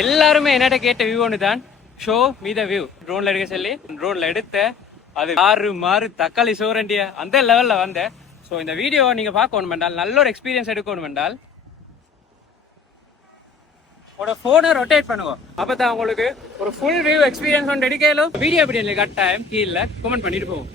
எல்லாருமே என்னட்ட கேட்ட வியூ ஒன்று தான், ஷோ மீ த வியூ. ட்ரோன்ல எடுக்க சொல்லி ட்ரோன்ல எடுத்த அது ஆறு மாறு தக்காளி சோரண்டிய அந்த லெவல்ல வந்தேன். ஸோ இந்த வீடியோ நீங்க பார்க்கணும் என்றால், நல்ல ஒரு எக்ஸ்பீரியன்ஸ் எடுக்கணும் என்றால் உங்களோட போனை ரொட்டேட் பண்ணுவோம். அப்பதான் உங்களுக்கு ஒரு ஃபுல் வியூ எக்ஸ்பீரியன்ஸ் ஒன்று எடுக்கலும். வீடியோ எப்படி கட்டாயம் கீழே கமெண்ட் பண்ணிட்டு போவோம்.